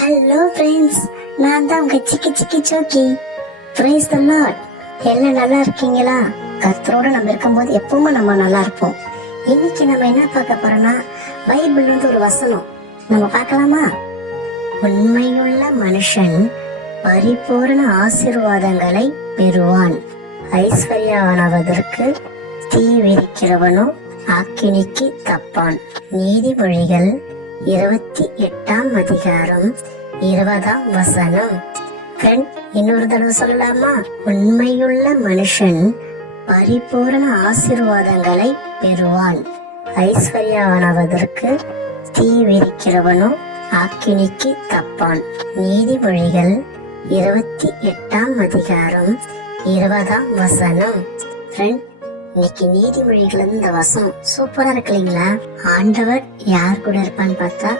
Hello friends நான் தான் உங்க சிக்கி சிக்கி சோக்கி. பிரைஸ் த லார்ட் எல்லாம் நல்லா இருக்கீங்களா? கர்த்தரோட நம்ம இருக்கும்போது எப்பவுமே நம்ம நல்லா இருப்போம். இன்னைக்கு நம்ம என்ன பார்க்க போறோம்னா பைபிள் வந்து ஒரு வசனம். நம்ம பார்க்கலாமா? உண்மையுள்ள மனுஷன் பரிபூரண ஆசீர்வாதங்களை பெறுவான். ஐஸ்வர்யானவதற்கு தீ விரிக்கிறவனோ ஆக்கினிக்கு தப்பான். நீதிமொழிகள் இருபத்தி எட்டாம் அதிகாரம் இருபதாம் வசனம். ஃப்ரெண்ட் இன்னொரு தடவை சொல்லலாமா? உண்மையுள்ள மனுஷன் பரிபூரண ஆசீர்வாதங்களை பெறுவான். ஐஸ்வர்யாவனாவதற்கு தீ விரிக்கிறவனோ ஆக்கினிக்கு தப்பான். நீதிமொழிகள் இருபத்தி எட்டாம் அதிகாரம் இருபதாம் வசனம். ஃப்ரெண்ட் இன்னைக்கு நீதிமொழிகள் இந்த வசம் சூப்பரா இருக்கு இல்லைங்களா ஆண்டவர் யார் கூட இருப்பான்னு பார்த்தா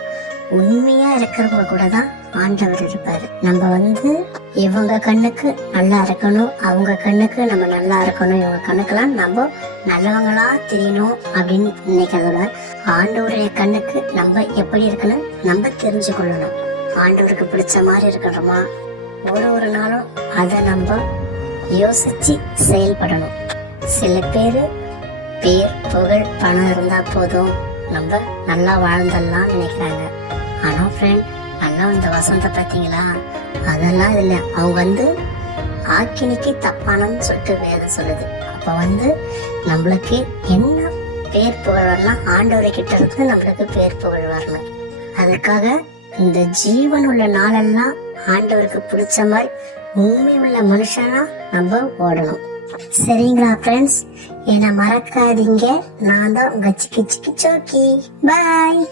உண்மையா இருக்கிறவங்க கூட தான் ஆண்டவர் இருப்பாரு. நம்ம வந்து இவங்க கண்ணுக்கு நல்லா இருக்கணும் அவங்க கண்ணுக்கு நம்ம நல்லா இருக்கணும் இவங்க கண்ணுக்கெல்லாம் நம்ம நல்லவங்களா தெரியணும் அப்படின்னு நினைக்கிறதோட ஆண்டவருடைய கண்ணுக்கு நம்ம எப்படி இருக்கணும் நம்ம தெரிஞ்சு கொள்ளணும் ஆண்டவருக்கு பிடிச்ச மாதிரி இருக்கிறோமா ஒரு ஒரு நாளும் அதை நம்ம யோசிச்சு செயல்படணும். சில பேர் பேர் புகழ் பணம் இருந்தால் போதும். நம்ம நல்லா வாழ்ந்துடலாம் நினைக்கிறாங்க. ஆனால் ஃப்ரெண்ட் அண்ணா இந்த வசந்தை பார்த்தீங்களா அதெல்லாம் இல்லை. அவங்க வந்து ஆக்கினிக்கு தப்பானன்னு சொல்லிட்டு வேதம் சொல்லுது. அப்போ வந்து நம்மளுக்கு என்ன பேர் புகழ் வரலாம்? ஆண்டவரை கிட்ட இருந்து நம்மளுக்கு பேர் புகழ் வரணும். அதுக்காக இந்த ஜீவன் உள்ள நாளெல்லாம் ஆண்டவருக்கு பிடிச்ச மாதிரி உண்மை உள்ள மனுஷனா நம்ம ஓடணும். சரிங்களா ஃப்ரெண்ட்ஸ் என்னை மறக்காதீங்க. நான் தான் உங்க சிக்கி சிக்கி சோக்கி. பாய்